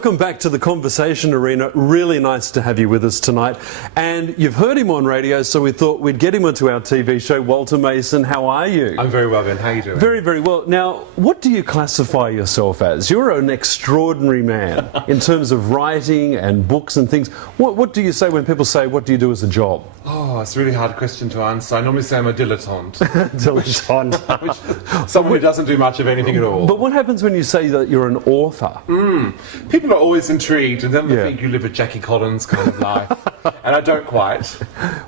welcome back to the Conversation Arena. Really nice to have you with us tonight. And you've heard him on radio, so we thought we'd get him onto our TV show. Walter Mason, how are you? I'm very well, Ben. How are you doing? Very, very well. Now, what do you classify yourself as? You're an extraordinary man in terms of writing and books and things. What do you say when people say, what do you do as a job? Oh, it's a really hard question to answer. I normally say I'm a dilettante. Dilettante. Someone who doesn't do much of anything at all. But what happens when you say that you're an author? People are always intrigued, and then they think you live a Jackie Collins kind of life, and I don't quite.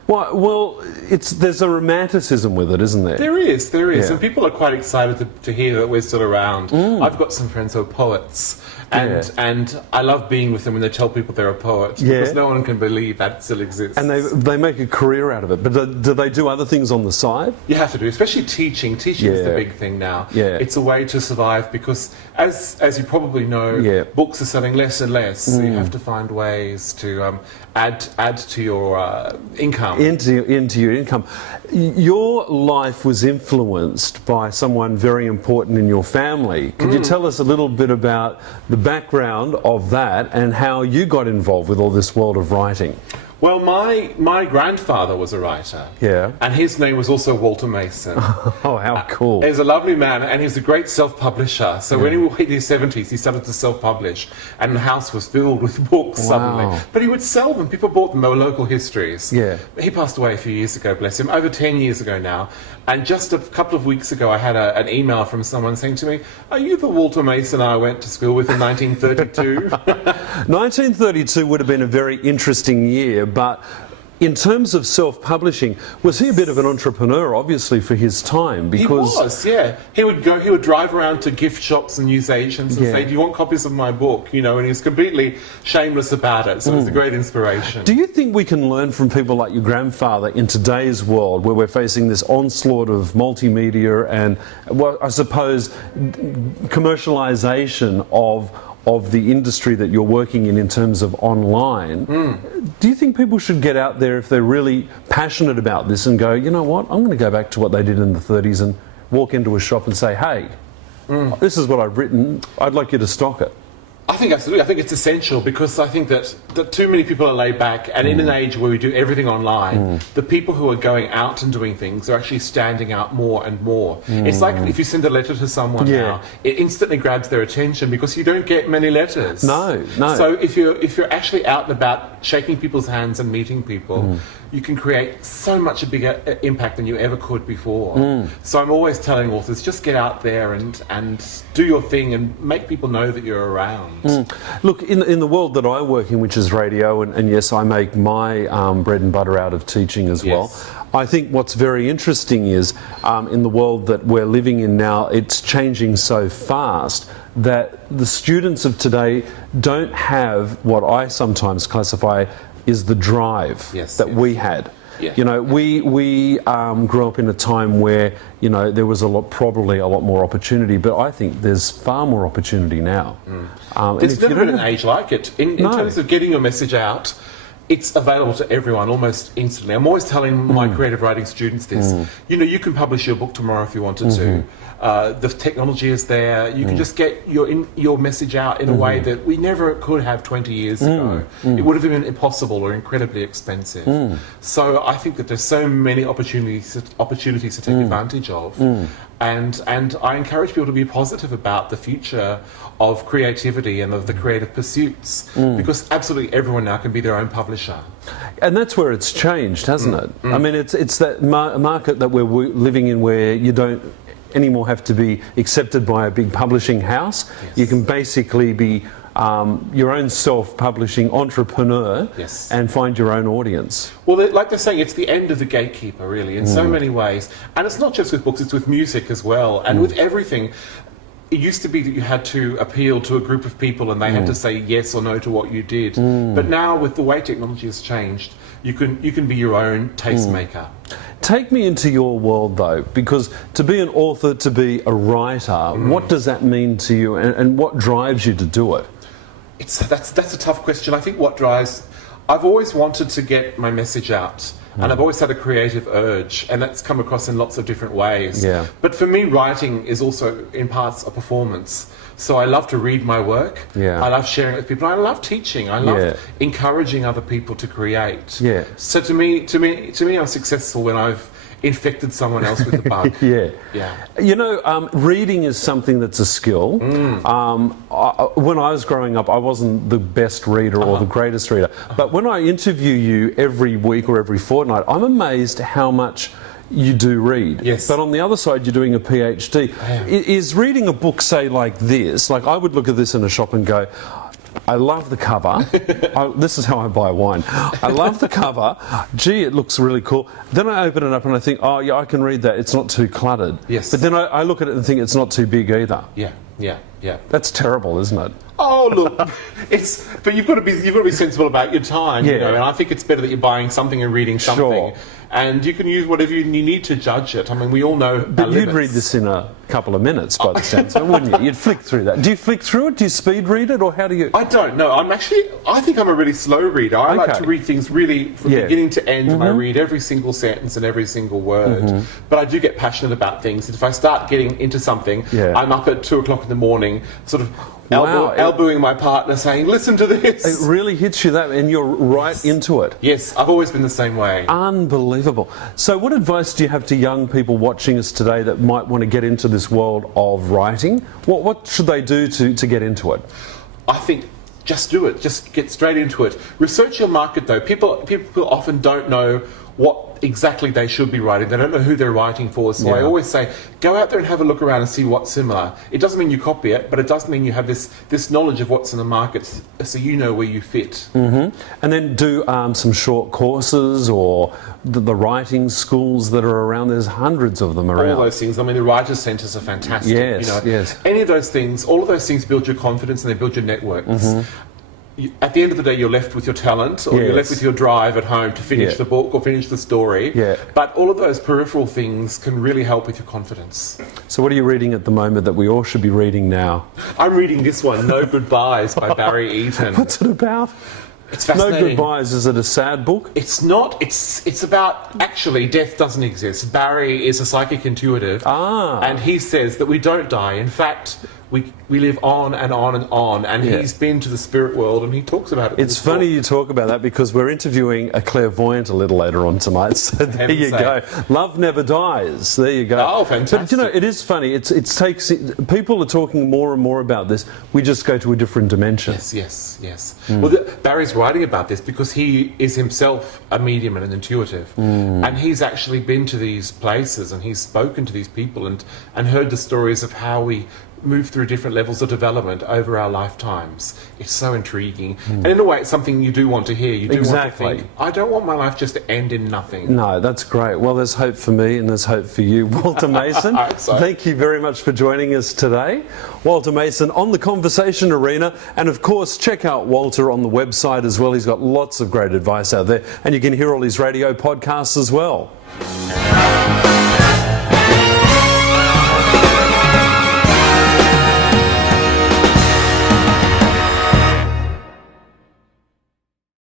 Well, there's a romanticism with it, isn't there? There is, Yeah. and people are quite excited to hear that we're still around. I've got some friends who are poets, and I love being with them when they tell people they're a poet, because no one can believe that still exists. And they make a career out of it. But do they do other things on the side? You have to do, especially teaching. Teaching is the big thing now. Yeah. It's a way to survive because, as you probably know, books are selling less and less. So you have to find ways to add to your income. Into your income. Your life was influenced by someone very important in your family. Could you tell us a little bit about the background of that and how you got involved with all this world of writing? Well, my grandfather was a writer. Yeah. And his name was also Walter Mason. Oh, how cool. He was a lovely man, and he was a great self-publisher. So when he was in his 70s, he started to self-publish, and the house was filled with books suddenly. But he would sell them. People bought them. They were local histories. Yeah. He passed away a few years ago, bless him, over 10 years ago now. And just a couple of weeks ago, I had an email from someone saying to me, "Are you the Walter Mason I went to school with in 1932? 1932 would have been a very interesting year, but in terms of self-publishing, was he a bit of an entrepreneur, obviously, for his time? Because he was, yeah. He would drive around to gift shops and newsagents and say, "Do you want copies of my book?" You know, and he was completely shameless about it. So it was a great inspiration. Do you think we can learn from people like your grandfather in today's world, where we're facing this onslaught of multimedia and, well, I suppose, commercialisation of the industry that you're working in terms of online? Do you think people should get out there if they're really passionate about this and go, you know what, I'm going to go back to what they did in the 30s and walk into a shop and say, hey, this is what I've written, I'd like you to stock it? I think absolutely. I think it's essential because I think that too many people are laid back, and in an age where we do everything online, the people who are going out and doing things are actually standing out more and more. It's like if you send a letter to someone now, it instantly grabs their attention because you don't get many letters. No. So if you're actually out and about shaking people's hands and meeting people, you can create so much a bigger impact than you ever could before. So I'm always telling authors, just get out there and do your thing and make people know that you're around. Look, in the world that I work in, which is radio, and yes, I make my bread and butter out of teaching as well. I think what's very interesting is in the world that we're living in now, it's changing so fast that the students of today don't have what I sometimes classify is the drive that we had. You know, we grew up in a time where, you know, there was probably a lot more opportunity, but I think there's far more opportunity now. There's never been an age like it. In terms of getting your message out, it's available to everyone almost instantly. I'm always telling my creative writing students this. You know, you can publish your book tomorrow if you wanted to. The technology is there. You can just get your message out in a way that we never could have 20 years ago. It would have been impossible or incredibly expensive. So I think that there's so many opportunities to take advantage of. And I encourage people to be positive about the future of creativity and of the creative pursuits, because absolutely everyone now can be their own publisher. And that's where it's changed, hasn't it? I mean, it's that market that we're living in where you don't anymore have to be accepted by a big publishing house. You can basically be your own self-publishing entrepreneur and find your own audience. Well, like they're saying, it's the end of the gatekeeper, really, in so many ways. And it's not just with books, it's with music as well, and with everything. It used to be that you had to appeal to a group of people and they had to say yes or no to what you did. But now, with the way technology has changed, you can be your own tastemaker. Take me into your world, though, because to be an author, to be a writer, what does that mean to you, and what drives you to do it? That's a tough question. I think what drives I've always wanted to get my message out. And I've always had a creative urge, and that's come across in lots of different ways. Yeah. But for me, writing is also, in parts, a performance. So I love to read my work. Yeah. I love sharing it with people. I love teaching. I love Yeah. encouraging other people to create. Yeah. So to me, I'm successful when I've infected someone else with the bug. Yeah. Yeah. You know, reading is something that's a skill. When I was growing up, I wasn't the best reader or the greatest reader. But when I interview you every week or every fortnight, I'm amazed how much you do read. Yes. But on the other side, you're doing a PhD. Is reading a book, say, like this, like I would look at this in a shop and go, I love the cover. This is how I buy wine. I love the cover. Gee, it looks really cool. Then I open it up and I think, oh yeah, I can read that. It's not too cluttered. Yes. But then I look at it and think it's not too big either. Yeah. That's terrible, isn't it? Oh look, but you've got to be sensible about your time. Yeah. You know, and I think it's better that you're buying something and reading something. Sure. And you can use whatever you need to judge it. I mean, we all know. But you'd read this in a couple of minutes by the sounds of it, wouldn't you? You'd flick through that. Do you flick through it? Do you speed read it, or how do you? I don't know. I think I'm a really slow reader. I like to read things really from beginning to end, and I read every single sentence and every single word. But I do get passionate about things. And if I start getting into something, I'm up at 2 o'clock in the morning, sort of elbowing my partner, saying, "Listen to this." It really hits you that, and you're right into it. Yes, I've always been the same way. Unbelievable. So what advice do you have to young people watching us today that might want to get into this world of writing? What should they do to get into it? I think just do it. Just get straight into it. Research your market, though. People often don't know what exactly they should be writing. They don't know who they're writing for. So I always say, go out there and have a look around and see what's similar. It doesn't mean you copy it, but it does mean you have this knowledge of what's in the market, so you know where you fit. And then do some short courses or the writing schools that are around. There's hundreds of them around. All those things. I mean, the writers' centres are fantastic. Yes, you know, yes. Any of those things, all of those things build your confidence and they build your networks. At the end of the day, you're left with your talent, or you're left with your drive at home to finish the book or finish the story. But all of those peripheral things can really help with your confidence. So what are you reading at the moment that we all should be reading now? I'm reading this one, No Goodbyes by Barry Eaton. What's it about? It's fascinating. No Goodbyes, is it a sad book? It's not. It's about, actually, death doesn't exist. Barry is a psychic intuitive. And he says that we don't die. In fact, we live on and on and on, and he's been to the spirit world and he talks about it. It's funny you talk about that because we're interviewing a clairvoyant a little later on tonight, so there you go. Love never dies. There you go. Oh, fantastic. But you know, it is funny. It takes, people are talking more and more about this. We just go to a different dimension. Yes. Well, Barry's writing about this because he is himself a medium and an intuitive, and he's actually been to these places and he's spoken to these people and heard the stories of how we move through different levels of development over our lifetimes. It's so intriguing. And in a way, it's something you do want to hear. You do want to think, I don't want my life just to end in nothing. No, that's great. Well, there's hope for me and there's hope for you. Walter Mason, thank you very much for joining us today. Walter Mason on the Conversation Arena. And of course, check out Walter on the website as well. He's got lots of great advice out there. And you can hear all his radio podcasts as well.